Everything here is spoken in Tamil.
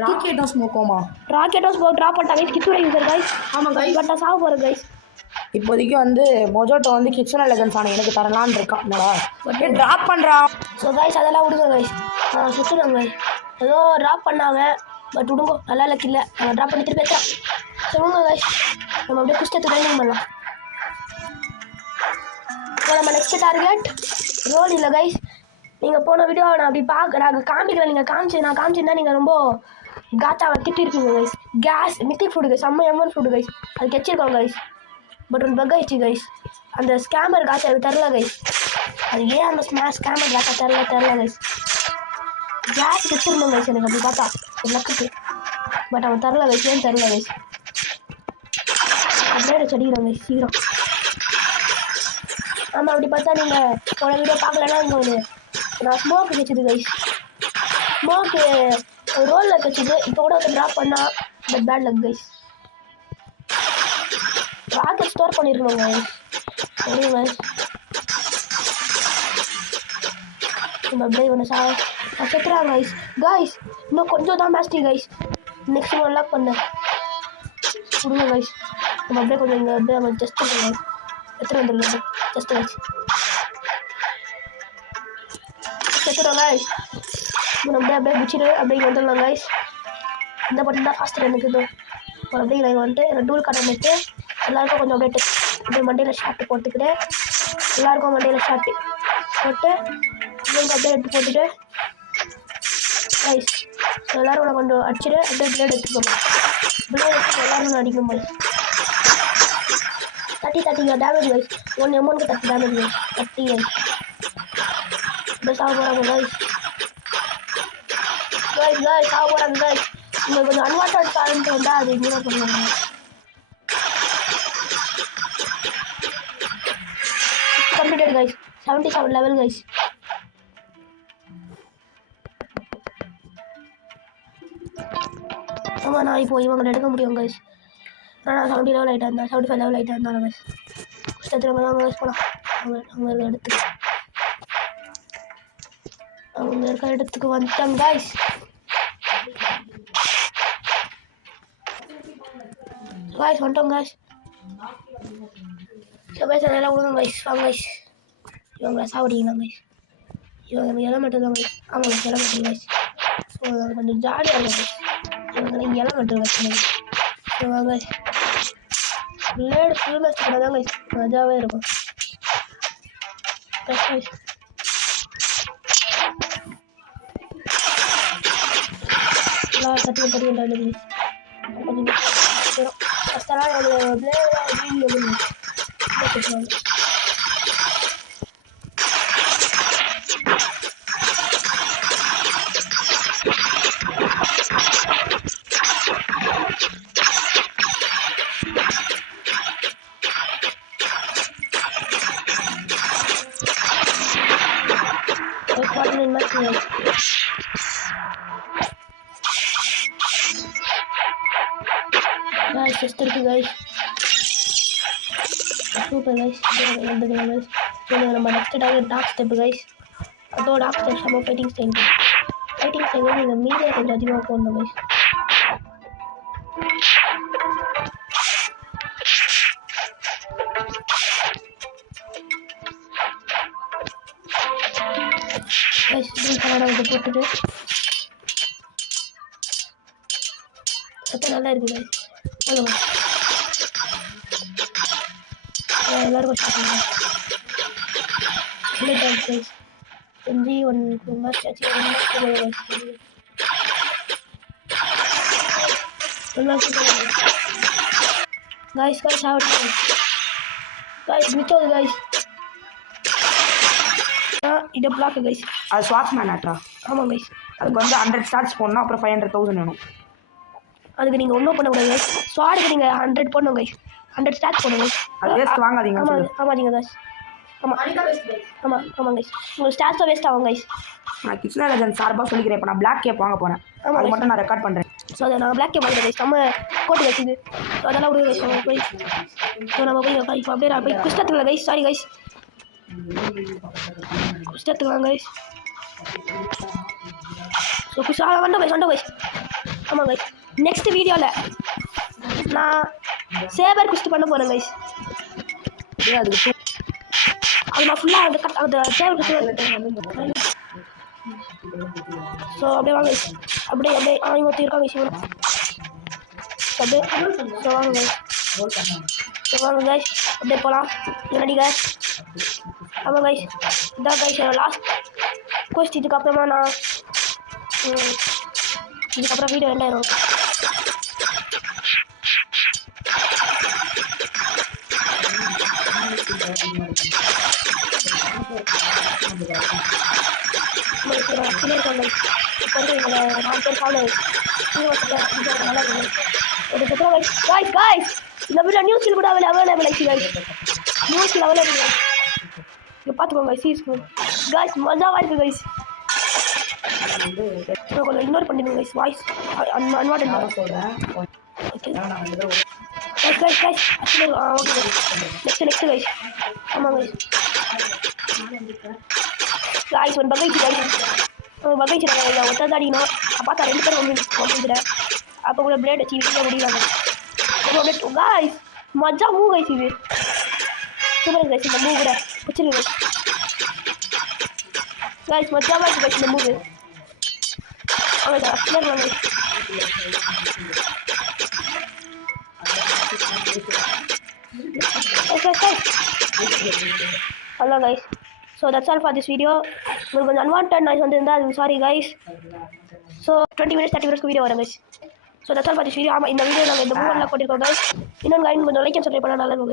ராக்கெட்டும் ஸ்மோக்கோமா ராக்கெட்டும் ஸ்மோக் ட்ராப் பண்ணிட்டாங்க கிட்ஸோட யூசர் கைஸ். ஆமாம் கைஸ். பட் நான் சாக போகிறேன் கைஸ். இப்போதைக்கு வந்து மொஜோட்டோ வந்து கிட்சன் லெஜன்ஸ் ஆனால் எனக்கு தரலான்னு இருக்கான். என்னடா பட் ட்ராப் பண்ணுறான். ஸோ கைஸ் அதெல்லாம் விடுங்க கைஸ். நான் சுற்றுறேன் கைஸ். ஏதோ ட்ராப் பண்ணாங்க பட் விடுங்க நல்லா இல்லை இல்லை நான் ட்ராப் பண்ணி திருப்பி ஏற்றேன். சொல்லுங்க கைஸ் நம்ம அப்படியே குஸ்டத்தை ட்ரைனிங் பண்ணலாம். இப்போ நம்ம நெக்ஸ்ட் டார்கெட் ரோல் இல்லை கைஸ். நீங்கள் போன வீடியோ நான் அப்படி நாங்கள் காமிக்கிறேன். நீங்கள் நான் காமிச்சிருந்தா நீங்கள் ரொம்ப காத்தாவை திட்டிருக்கீங்க கைஸ். கேஸ் மித்திக் ஃபுட்டு கைஸ் செம்ம எம்மன் ஃபுட்டு கைஸ் அது கெச்சிருக்கோம் கைஸ். பட் ஒரு பக் ஆயிடுச்சு கைஸ். அந்த ஸ்கேமர் காசு அது தரல கைஸ். அது ஏன் அந்த ஸ்கேமர் காசை தரல கைஸ். கேஸ் வச்சிருந்தோம் கைஸ் எனக்கு அப்படி பார்த்தா லக்குக்கு. பட் அவன் தரல கைஸ். ஏன் தரல கைஸ். அப்படியே செடிக்கிறோம் கைஸ் சீக்கிரம். ஆமாம் அப்படி பார்த்தா நீங்கள் போன வீடியோ பார்க்கலன்னா இங்கே ஒரு நான் ஸ்மோக்கு கிடச்சிது கைஸ். ஸ்மோக்கு ரோலில் கிடச்சிது. இப்போ கூட வந்து ட்ராப் பண்ணால் but bad luck guys. Rocket store பண்ணிருக்கோம் கைஸ். சரி கைஸ் நம்ம அப்படியே ஒன்று செத்துறாங்க கைஸ். கைஸ் இன்னும் கொஞ்சம் தான் மேஸ்டி கைஸ். நெக்ஸ்ட் ஒன் லாக் பண்ணேன் கொடுங்க கைஸ். நம்ம அப்படியே கொஞ்சம் இங்கே அப்படியே நம்ம ஜஸ்ட் கைஸ் எத்தனை வந்துடலாம் ஜஸ்ட் கைஸ் செத்துறோம் கைஸ். நம்ம அப்படியே பிடிச்சிட்டு அப்படியே வந்துடலாம் கைஸ். இந்த பட்டன் தான் ஃபாஸ்ட்டு எனக்கு இது அப்படியே நாங்கள் வந்துட்டு டூல் கார்டை வச்சு எல்லாருக்கும் கொஞ்சம் அப்படியே மண்டையில் ஷார்ட்டு போட்டுக்கிட்டு எல்லாருக்கும் மண்டையில் ஷார்ட்டு போட்டு இவங்க அப்படியே எடுத்து போட்டுட்டு ரைஸ் எல்லோரும் உள்ள கொஞ்சம் அடிச்சுட்டு அப்படியே பிளேட் எடுத்துக்கோங்க. பிளேட் எடுத்து எல்லோரும் அடிக்கும் போது தட்டிங்க டேமேஜ் வைஸ் 1 எமௌண்ட்க்கு 30 டேமேஜ் வைஸ் 30 வைஸ் அப்படியே சாக போகிறாங்க கைஸ். சாக போகிறாங்க கைஸ். உங்களுக்கு கொஞ்சம் அன்வான்ட் டேலண்ட் வந்தால் அது இங்கே பண்ணுவாங்க. completed guys 77 level guys. ஆமா நான் இப்போ இவங்களை எடுக்க முடியும் guys. நான் 70 level ஆயிட்டா இருந்தா 75 level ஆயிட்டா இருந்தா guys. குஸ்டத்துல தான் guys போலாம். அவங்க இடத்துக்கு வந்துட்டோம் guys. வந்துட்டோம் guys. ஸோ கைஸ் அதெல்லாம் விடுங்க கைஸ். வாங்க கைஸ் இவங்களை சாப்பிடுங்க கைஸ். இவங்க இலை மட்டும் தான் கைஸ். ஆமாம் கைஸ் இலை மட்டும் கைஸ். ஸோ கொஞ்சம் ஜாலியாக இருக்கும் கைஸ். இவங்கெல்லாம் இலை மட்டும் கைஸ். ஸோ வாங்க கைஸ் பிளேடு ஃபுல் மேட்ச் கூட தான் கைஸ் மஜாவே இருக்கும் கைஸ். எல்லாம் தட்டி கைஸ் கொஞ்சம் ஃபஸ்ட்டெல்லாம் என்னோட blade video guys. Super guys. நம்ம நெக்ஸ்ட் டாக் ஸ்டெப் guys. அதோட டாக் ஸ்டெப் நம்ம ஃபைட்டிங் ஸ்டைல் நீங்கள் மீடியா கொஞ்சம் அதிகமாக போடணும் guys. போட்டுட்டு நல்லா இருக்கு guys. எல்லாருக்கும் செஞ்சு ஒன்று மேட்ச் ஆச்சு guys out guys மிச்சது guys இதை பிளாக் guys. அது ஸ்வாட்ஸ் மேன் ஆட்ரா. ஆமாம் guys அதுக்கு வந்து 100 ஸ்டார்ட்ஸ் போடணும். அப்புறம் 500,000 வேணும். அதுக்கு நீங்கள் ஒன்றும் பண்ணக்கூடாது guys. ஸ்வாடுக்கு நீங்கள் 100 போடணும் guys. 100 ஸ்டார்ட்ஸ் போடணும் guys. அது வேஸ்ட் வாங்காதீங்க. ஆமாம் guys. ஆமாம் guys உங்களுக்கு ஸ்டார்ட்ஸை வேஸ்ட் ஆகும் guys. நான் கிட்சன் லெஜண்ட் சார்பாக சொல்லிக்கிறேன். இப்போ நான் பிளாக் கேப் வாங்க போகிறேன். அது மட்டும் நான் ரெக்கார்ட் பண்ணுறேன். ஸோ அதை நான் பிளாக் கேப் வாங்குறேன் guys. நம்ம கோட்டு வச்சுது ஸோ அதெல்லாம் விடுங்க guys. நம்ம போய் ஸோ நம்ம போய் இப்போ அப்படியே நான் போய் குஸ்டத்துக்குள்ள guys. சாரி guys குஸ்டத்துக்கலாம் guys. ஸோ குஸ்டா வந்துட்டோம் guys. ஆமாம் கைஸ் நெக்ஸ்ட் வீடியோவில் நான் சேவர் குஸ்ட் பண்ண போகிறேன் கைஸ் அதுக்கு அது நான் ஃபுல்லாக அந்த சேவர் குஸ்ட் ஸோ அப்படியே வாங்க கைஸ் அப்படியே இவங்க இருக்காங்க கைஸ் இவங்க அப்படியே ஸோ வாங்க கைஸ் வாங்க கைஸ் அப்படியே போகலாம் ரெடி கைஸ் ஆமாம் கைஸ் இதான் கைஸ் லாஸ்ட் கொஸ்ட் இதுக்கப்புறமா நான் இதுக்கப்புறம் வீடியோ என்ன ஆயிரும் இந்த வீடியோ நியூஸில் கூட அவைலபிள் ஆயிடுச்சு கைஸ் நியூஸில் அவைலபிள் இங்கே பார்த்துக்கோங்க சீஸ் கைஸ் மஜாவாக இருக்குது கைஸ் கொஞ்சம் இக்னோர் பண்ணிடுங்க guys voice unwanted okay guys guys okay next guys ஆமாம் கைஸ் கைஸ் ஒரு பகைச்சு பகைச்சிருக்காங்க ஒருத்தர் அடிக்கணும் பார்த்தா 2 பேர் வந்துடுறேன் அப்போ கூட பிளேட் வச்சு வீட்டில் முடியலாங்க கைஸ் மஜா மூ கைஸ் இது சூப்பர் கைஸ் இந்த மூவ் கூட பிடிச்சிருக்கு கைஸ் மஜாவாக இருக்குது கைஸ் இந்த மூவ் வாங்க சார் வாங்க hello guys so that's all for this video உங்களுக்கு கொஞ்சம் அன்வான்ட் நாய்ஸ் வந்துருந்தா அது sorry guys so 20 minutes 30 minutes video வரும் guys so that's all for this video ஆமாம் இந்த வீடியோ நாங்கள் இந்த மூமெண்ட்டில் போட்டிருக்கோம் கைஸ் இன்னொன்று கைஸ் கொஞ்சம் லைக் அண்ட் சப்ஸ்கிரைப் பண்ணால் நல்லா இருக்கும் கைஸ்